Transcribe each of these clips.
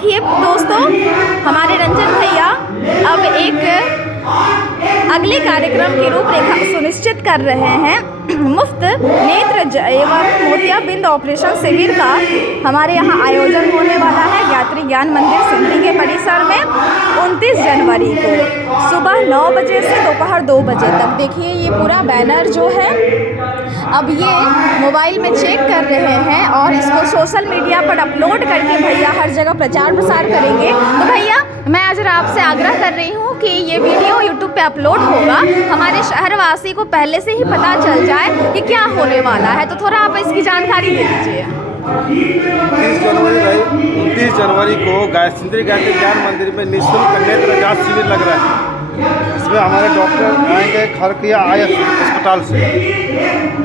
देखिए दोस्तों, हमारे रंजन भैया अब एक अगले कार्यक्रम की रूपरेखा सुनिश्चित कर रहे हैं। मुफ्त नेत्र एवं मोतियाबिंद ऑपरेशन शिविर का हमारे यहाँ आयोजन होने वाला है यात्री ज्ञान मंदिर सिंधी के परिसर में 29 जनवरी को सुबह 9 बजे से दोपहर 2 बजे तक। देखिए ये पूरा बैनर जो है अब ये मोबाइल में चेक कर रहे हैं और इसको सोशल मीडिया पर अपलोड करके भैया हर जगह प्रचार प्रसार करेंगे। तो भैया मैं आज आपसे आग्रह कर रही हूँ कि ये वीडियो यूट्यूब पे अपलोड होगा, हमारे शहरवासी को पहले से ही पता चल जाए कि क्या होने वाला है। तो थोड़ा आप इसकी जानकारी दे दीजिए। 29 जनवरी को सिंधी गायत्री ज्ञान मंदिर में निःशुल्क नेत्र जांच शिविर लग रहा है। इसमें हमारे डॉक्टर आएंगे खरकिया आई अस्पताल से।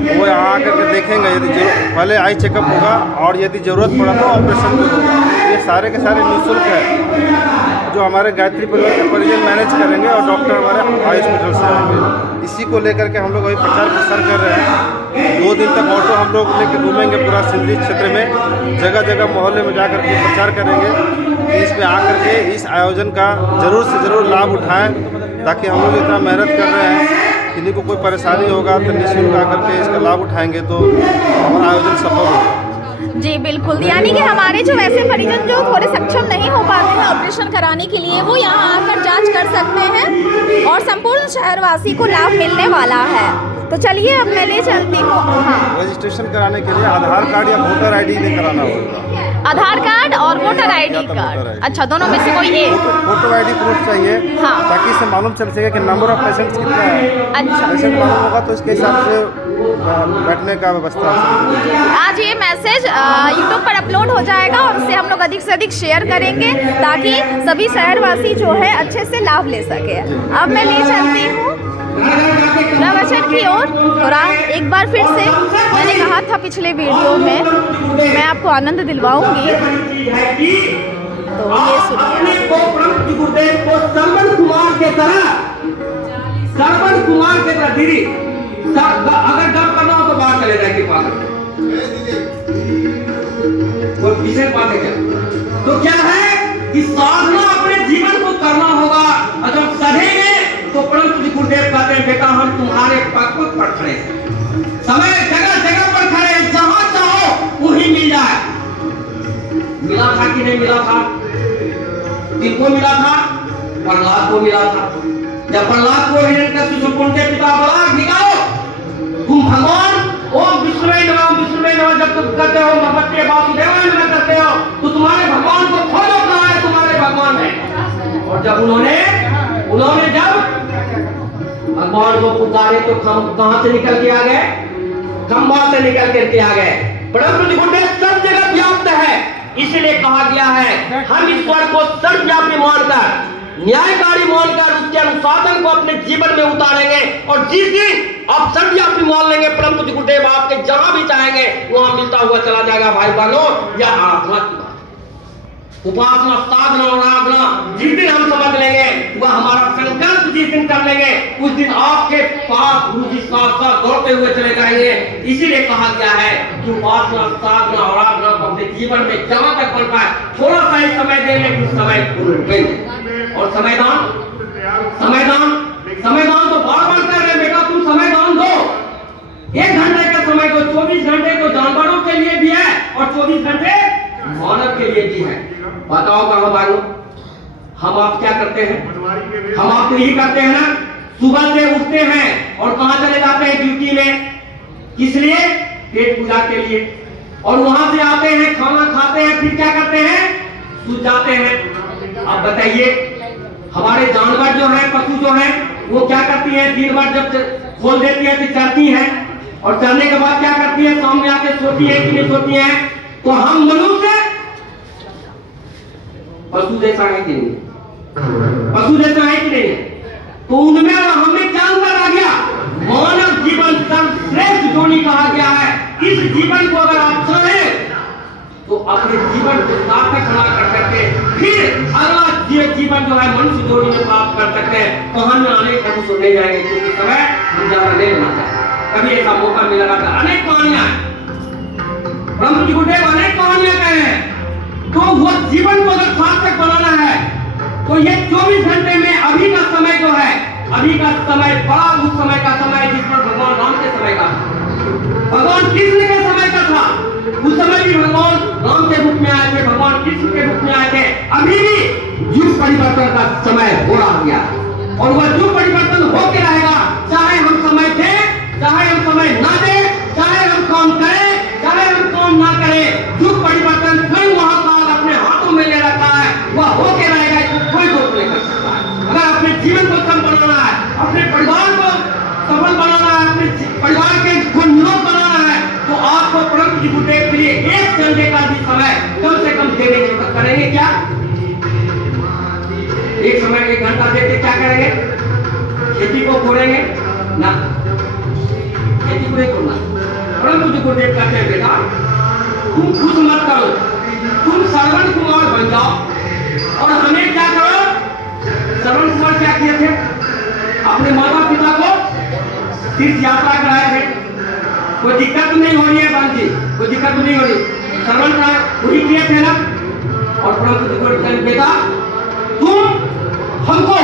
वो यहाँ आकर के देखेंगे, यदि पहले आई चेकअप होगा और यदि ज़रूरत पड़ा तो ऑपरेशन भी होगा। ये सारे के सारे निःशुल्क है, जो हमारे गायत्री परिवार के परिजन मैनेज करेंगे और डॉक्टर हमारे आई हॉस्पिटल से आएंगे। इसी को लेकर के हम लोग अभी प्रचार प्रसार कर रहे हैं। 2 दिन तक ऑटो हम लोग लेकर घूमेंगे पूरा सिंधी क्षेत्र में, जगह जगह मोहल्ले में जाकर के प्रचार करेंगे। इस पे आकर के इस आयोजन का ज़रूर से ज़रूर लाभ उठाएं, ताकि हम लोग इतना मेहनत कर रहे हैं, किसी को कोई परेशानी होगा तो निःशुल्क आकर के इसका लाभ उठाएंगे तो हमारा आयोजन सफल होगा। जी बिल्कुल, यानी कि हमारे जो ऐसे परिजन जो थोड़े सक्षम नहीं हो पाते हैं ऑपरेशन कराने के लिए, वो यहाँ आकर जांच कर सकते हैं और संपूर्ण शहरवासी को लाभ मिलने वाला है। तो चलिए अब मैं ले चलती हूँ। हाँ, रजिस्ट्रेशन कराने के लिए आधार कार्ड या वोटर ID लेकर आना होगा। आधार कार्ड और वोटर ID कार्ड, अच्छा दोनों में से कोई एक। वोटर ID प्रूफ चाहिए, हाँ, ताकि इससे मालूम चल सके कि नंबर ऑफ पेशेंट्स कितना है। अच्छा, पेशेंट मालूम होगा तो इसके हिसाब से बैठने का व्यवस्था है। आज ये मैसेज यूट्यूब पर अपलोड हो जाएगा और उसे हम लोग अधिक से अधिक शेयर करेंगे, ताकि सभी शहरवासी जो है अच्छे से लाभ ले सके। अब मैं ले चलती हूँ प्रवचन की ओर। थोड़ा एक बार फिर से मैंने कहा था पिछले वीडियो में मैं आपको आनंद दिलवाऊंगी, तो ये सुनिए। श्रवण कुमार के तरह दीदी अगर डर करना हो तो बाहर चले जाएंगे पास कोई विशेष बात है क्या? तो क्या है कि साधना अपने जीवन को करना होगा। अगर सधेंगे तो परम पूज्य गुरुदेव कहते हैं बेटा हम तुम्हारे पग पर खड़े हैं, समय जगह जगह पर खड़े हैं, जहां चाहो वहीं मिल जाए। मिला था कि नहीं मिला था? किनको मिला था? प्रहलाद को मिला था। जब प्रहलाद को हिरण्यकशिपु के पिता बोला निकालो तुम भगवान ओम विष्णुवे नमः जब तुम करते हो नमस्ते वासुदेवाय नमः करते हो तो तुम्हारे भगवान को खोलो, कहाँ है तुम्हारे भगवान है। और जब उन्होंने जब भगवान को पुकारे तो कहां से निकल के आ गए? खंबा से निकल करके आ गए। परम पूज्य गुरुदेव सब जगह व्याप्त है, इसलिए कहा गया है हम ईश्वर को सर्वव्यापी मानकर न्यायकारी मानकर उसके अनुशासन को अपने जीवन में उतारेंगे। और जिस दिन आप सर्वव्यापी मान लेंगे परम पूज्य गुरुदेव आपके जहां भी चाहेंगे वहां मिलता हुआ चला जाएगा। भाई बहनों, यह आराधना की बात, उपासना साधना और आराधना जिस दिन हम समझ लेंगे, वह हमारा संकल्प जिस दिन कर लेंगे, उस दिन आपके पास गुरु जी साथ साथ दौड़ते हुए चले जाएंगे। इसीलिए कहा गया है कि उपासना साधना और आराधना को अपने जीवन में जहां तक बन पाए थोड़ा सा ही समय दें, लेकिन समय पूर्ण दें। और समयदान तो बार बार कह रहे बेटा तुम समयदान दो। 1 घंटे का समय दो, 24 घंटे तो जानवरों के लिए भी है और 24 घंटे मानव के लिए भी है। बताओ कहाँ मानो हम आप क्या करते हैं? हम आप तो यही करते हैं ना, सुबह से उठते हैं और कहाँ चले जाते हैं ड्यूटी में, किस लिए? पेट पूजा के लिए। और वहां से आते हैं, खाना खाते हैं, फिर क्या करते हैं? सो जाते हैं। अब बताइए हमारे जानवर जो है, पशु जो है, वो क्या करती है? दिन भर जब खोल देती है तो चरती है और चरने के बाद क्या करती है? शाम में आके सोती है कि नहीं सोती है? तो हम मनुष्य पशु जैसा है कि नहीं? पशु जैसा है कि नहीं? तो उनमें और हमें क्या अंतर आ गया? मानव जीवन सर्वश्रेष्ठ जोड़ी कहा गया है। इस जीवन को अगर आप चाहें तो अपने जीवन को सार्थक खड़ा कर सकते हैं, फिर अगला जीवन जो है मनुष्य जोड़ी में प्राप्त कर सकते हैं। तो हम अनेक कभी सुनने जाएंगे क्योंकि समय हम ज्यादा नहीं लेना चाहते। कभी ऐसा मौका मिलेगा तो अनेक कहानियां ब्रह्म जी गुरुदेव अनेक कहानियां कहे हैं। तो वो जीवन को अगर सार्थक बनाना है तो ये 24 घंटे में अभी का समय जो है, अभी का समय बड़ा उस समय का समय है जिस पर भगवान राम के समय का था, भगवान कृष्ण के समय का था। उस समय भी भगवान राम के रूप में आए थे, भगवान कृष्ण के रूप में आए थे। अभी भी युग परिवर्तन का समय हो रहा गया और वह युग परिवर्तन होके रहेगा, चाहे हम समय दें, चाहे हम समय ना दें, चाहे हम काम करें, चाहे हम काम ना करें। युग परिवर्तन स्वयं महाकाल अपने हाथों में ले रखा है, वह होके रहेगा, इसको कोई रोक नहीं कर सकता है। अगर अपने जीवन को सफल बनाना है, अपने परिवार को सफल बनाना है, अपने परिवार के को निरोग बनाना है, तो आपको परम जी गुरुदेव के लिए 1 घंटे का भी समय कम से कम देने की कोशिश करेंगे। क्या एक समय 1 घंटा देके क्या करेंगे? खेती को खोलेंगे ना, खेती को नहीं खोलना। परंतु जो गुरुदेव कहते हैं बेटा तुम खुद मत करो, तुम श्रवण कुमार बन जाओ। और हमें क्या करो? श्रवण कुमार क्या किए थे? अपने माता पिता को तीर्थ यात्रा कराए थे। कोई दिक्कत नहीं हो रही है बहन जी, कोई दिक्कत नहीं हो रही। श्रवण का वही किए थे ना। और परंतु जो गुरुदेव कहते बेटा तुम हमको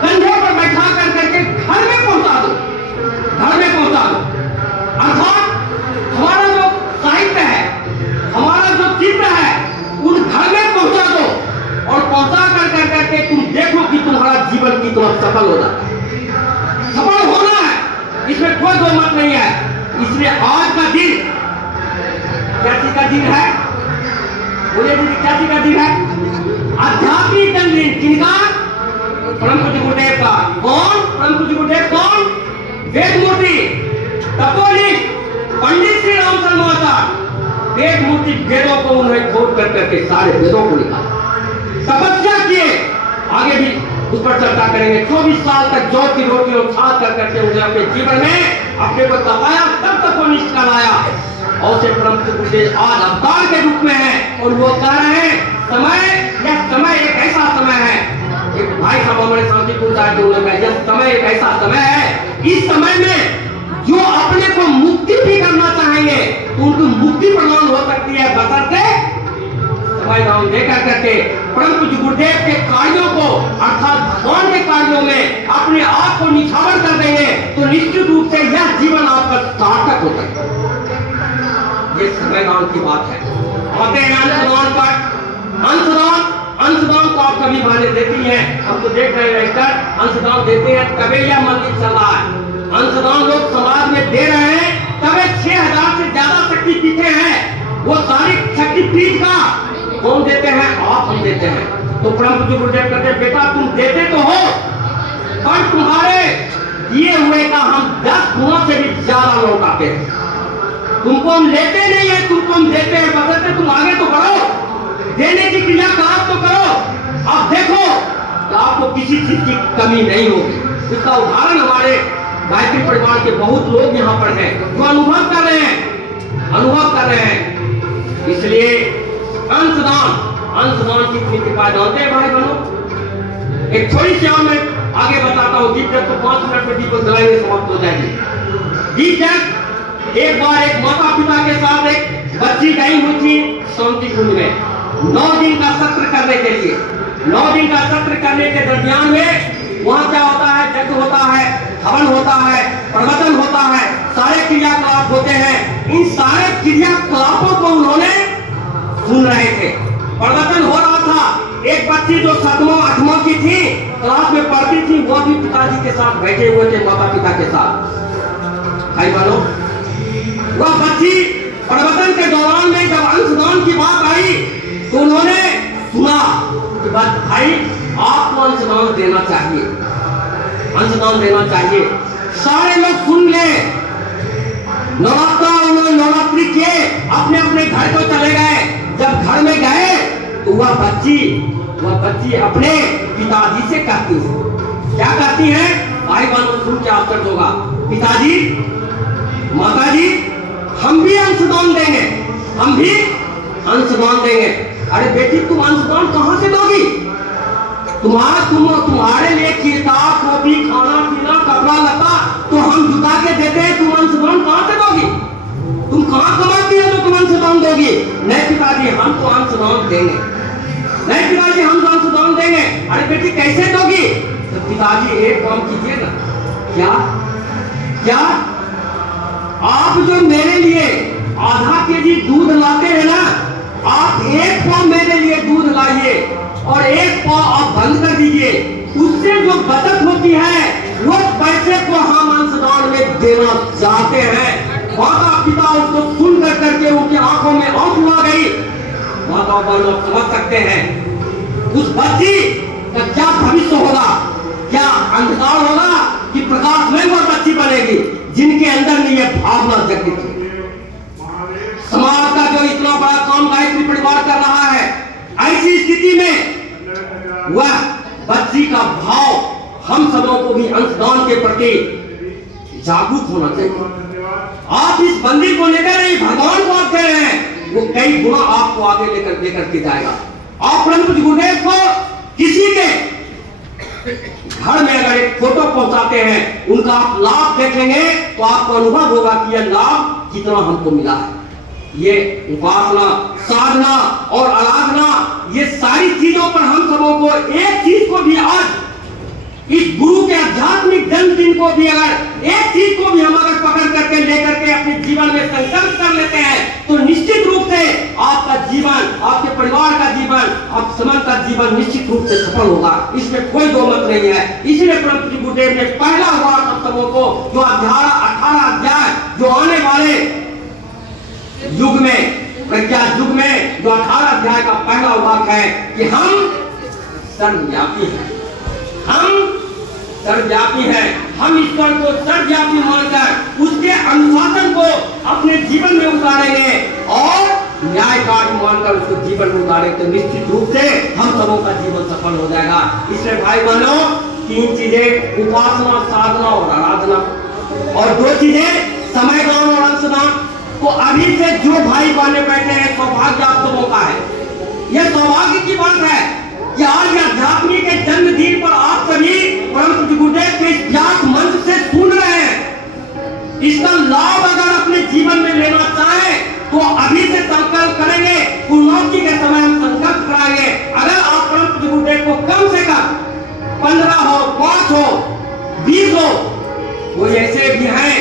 कंधे पर बैठा कर करके घर में पहुंचा दो, घर में पहुंचा दो। अर्थात हमारा जो साहित्य है, हमारा जो चित्र है, उन घर में पहुंचा दो और पहुंचा कर करके तुम देखो कि तुम्हारा जीवन की तरफ सफल हो जाता है। सफल होना है, इसमें कोई दो मत नहीं है। इसलिए आज का दिन क्या चीज का दिन है? बोलिए दीदी, क्या चीज का दिन है? आध्यात्मिक दिन। किनका? परम पूज्य गुरुदेव का। कौन? परम पूज्य गुरुदेव कौन? वेद मूर्ति, तपोलिक, पंडित श्री राम शर्माचार्य। वेद मूर्ति, वेदों को उन्हें खोद कर करके सारे वेदों को लिखा, तपस्या किए। आगे भी उस पर चर्चा करेंगे। 24 साल तक जौ की रोटी और छाछ कर करके उन्हें अपने जीवन में अपने को तपाया, तब तक वो निष्ठा लाया। और से परम पूज्य गुरुदेव आज अवतार के रूप में है और वो कह रहे हैं समय, यह समय एक ऐसा समय है। एक भाई साहब हमारे शांतिपुर साहब के उन्होंने कहा यह समय एक ऐसा समय है, इस समय में जो अपने को मुक्ति भी करना चाहेंगे तो उनको मुक्ति प्रदान हो सकती है, बशर्ते समय नाम देकर करके परम पूज्य गुरुदेव के कार्यों को अर्थात भगवान के कार्यों में अपने आप को निछावर कर देंगे तो निश्चित रूप से यह जीवन आपका सार्थक हो सकता है। ये समय नाम की बात है। आते हैं अंशदान पर। अंशदान को आप कभी माने देती हैं, हम तो देख रहे हैं अंशदान देते हैं तभी यह मंदिर चल रहा है। अंशदान लोग समाज में दे रहे हैं तभी 6000 से ज्यादा शक्तिपीठे हैं। वो सारी शक्तिपीठ का कौन देते हैं? आप हम देते हैं। तो परम पूज्य गुरुदेव कहते हैं बेटा तुम देते तो हो पर तुम्हारे दिए हुए का हम 10 गुना से भी ज्यादा लौटाते हैं। तुमको हम लेते नहीं है, तुमको हम देते हैं, बदलते तुम आगे तो बढ़ो, देने की क्रियाकलाप तो करो। अब देखो तो आपको किसी चीज की कमी नहीं होगी। इसका उदाहरण हमारे गायत्री परिवार के बहुत लोग यहाँ पर हैं जो अनुभव कर रहे हैं। इसलिए अंशदान कितनी कृपा जानते हैं भाई बहनों? एक थोड़ी सी और मैं आगे बताता हूँ। दीप जग तो 5 मिनट में दीप जलाएंगे, समाप्त हो जाएगी। दीप जग एक बार एक माता पिता के साथ एक बच्ची गई हुई थी शांति कुंज में 9 दिन का सत्र करने के लिए। 9 दिन का सत्र करने के दरमियान में वहाँ क्या होता है? यज्ञ होता है, हवन होता है, प्रवचन होता है, सारे क्रियाकलाप होते हैं। इन सारे क्रियाकलापों को उन्होंने सुन रहे थे। प्रवचन हो रहा था। एक बच्ची जो 7वां 8वां की थी, क्लास में पढ़ती थी, वो भी पिताजी के साथ बैठे हुए थे, माता पिता के साथ। भाई बहनों, वह बच्ची प्रवचन के दौरान में जब अंशदान की बात आई तो उन्होंने सुना कि भाई आपको अंशदान देना चाहिए, अंशदान देना चाहिए। सारे लोग सुन ले। उन्होंने नवरात्रि किए, अपने अपने घर को चले गए। जब घर में गए तो वह बच्ची अपने पिताजी से कहती है, क्या कहती है? भाई बहनों सुन के आश्चर्य होगा। पिताजी, माताजी, हम भी अंशदान देंगे, हम भी अंशदान देंगे। अरे बेटी तुम अंशदान कहां से दोगी? तुम्हारे लिए किताब कॉपी खाना पीना कपड़ा लता तो हम जुटा के देते हैं, तुम अंशदान कहां से दोगी? तुम कहाँ कमाती है तो तुम अंशदान दोगी? नहीं पिताजी हम तो अंशदान देंगे। नहीं पिताजी हम तो अंशदान देंगे। अरे बेटी कैसे दोगी? तो पिताजी एक काम कीजिए ना। क्या क्या आप जो मेरे लिए आधा केजी दूध लाते हैं ना, आप एक पाव मेरे लिए दूध लाइए और एक पाव आप बंद कर दीजिए। उससे जो बचत होती है वो पैसे को हम अंशदान में देना चाहते हैं। माता पिता उसको सुन कर करके उनकी आंखों में आंसू आ गई। माता बहनों समझ सकते हैं उस बच्ची का क्या भविष्य होगा, क्या अंधकार होगा कि प्रकाश में वो बच्ची बनेगी जिनके अंदर में यह भावना जगती थी। समाज का जो इतना बड़ा काम गायत्री परिवार कर रहा है, ऐसी स्थिति में वह बच्ची का भाव हम सबों को भी अंशदान के प्रति जागरूक होना चाहिए। आप इस मंदिर को लेकर नहीं, भगवान को आप कह रहे हैं, वो कई गुना आपको आगे लेकर के जाएगा। आप परम पूज्य गुरुदेव को किसी के घर में अगर एक फोटो पहुंचाते हैं, उनका आप लाभ देखेंगे तो आपको अनुभव होगा कि यह लाभ कितना हमको मिला है। ये उपासना, साधना और आराधना, ये सारी चीजों पर हम सबों को एक चीज को भी आज इस गुरु के आध्यात्मिक जन्मदिन को भी अगर एक चीज को भी हम अगर पकड़ करके लेकर के अपने जीवन में संकल्प कर लेते हैं तो निश्चित रूप से आपका जीवन, आपके परिवार का जीवन, आप समाज का जीवन निश्चित रूप से सफल होगा। इसमें कोई दो मत नहीं है। इसलिए परम पूज्य गुरुदेव ने पहला हुआ हम सबों को जो 18 अध्याय जो आने वाले युग में, प्रज्ञा युग में जो 18 अध्याय का पहला वाक्य है कि हम सर्वव्यापी हैं। हम सर्वव्यापी है। हम ईश्वर को सर्वव्यापी मानकर उसके अनुशासन को अपने जीवन में उतारेंगे और न्यायकारी मानकर उसको जीवन में उतारेंगे तो निश्चित रूप से हम सबों का जीवन सफल हो जाएगा। इसलिए भाई बहनों, 3 चीजें उपासना, साधना और आराधना, और 2 चीजें समयदान और अंशदान। तो अभी से जो भाई बहने बैठे हैं, सौभाग्य आप सबों का है। यह सौभाग्य की बात है कि आज आध्यात्मिक के जन्मदिन पर आप सभी परम पूज्य गुरुदेव के इस व्यास मंच से सुन रहे हैं। इसका लाभ अगर अपने जीवन में लेना चाहें तो अभी से संकल्प करेंगे। पूर्णोक्ति के समय हम संकल्प कराएंगे। अगर आप परम पूज्य गुरुदेव को कम से कम 15 हो, 5 हो, 20 हो, वो ऐसे भी हैं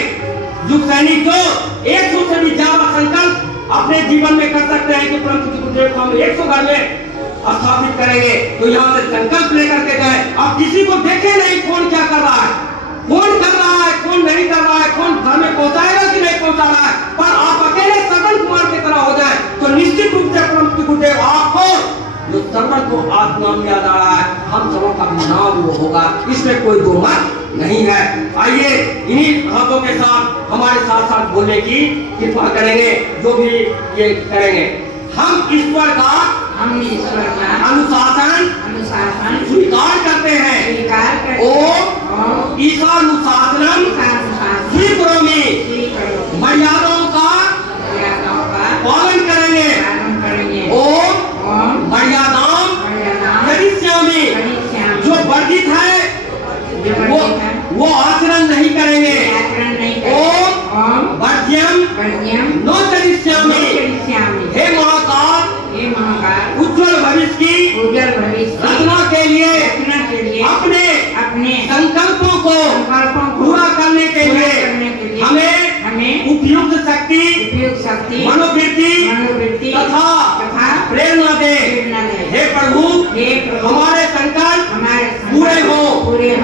युग सैनिक जो 100 से भी ज्यादा संकल्प अपने जीवन में कर सकते हैं कि परम पूज्य गुरुदेव को हम 100 घर में स्थापित करेंगे। तो यहाँ से संकल्प लेकर के गए। आप किसी को देखे नहीं कौन क्या कर रहा है, कौन कर रहा है, कौन नहीं कर रहा है, कौन घर में पहुंचाएगा कि नहीं पहुंचा रहा है, पर आप अकेले सरवन कुमार की तरह हो जाए तो निश्चित रूप से परम पूज्य गुरुदेव आपको जो सरवन को आज नाम याद आ रहा है, हम सबों का भी नाम वो होगा। इसमें कोई दो मत नहीं है। आइए इन्हीं हाथों के साथ हमारे साथ साथ बोलने की कृपा करेंगे। जो भी ये करेंगे, हम ईश्वर का अनुशासन स्वीकार करते हैं। ओम ईशानुशासनम स्वीकरोमि, मर्यादाओं का पालन करेंगे। ओम मर्यादाम करिष्यामि, जो वर्जित है वो आचरण नहीं करेंगे। ओम वर्ज्यम नो करिष्यामि, हे महाकाल उज्जवल भविष्य की रचना के लिए अपने संकल्पों को पूरा करने के लिए हमें उपयुक्त शक्ति मनोवृत्ति तथा प्रेरणा दे। हे प्रभु, हमारे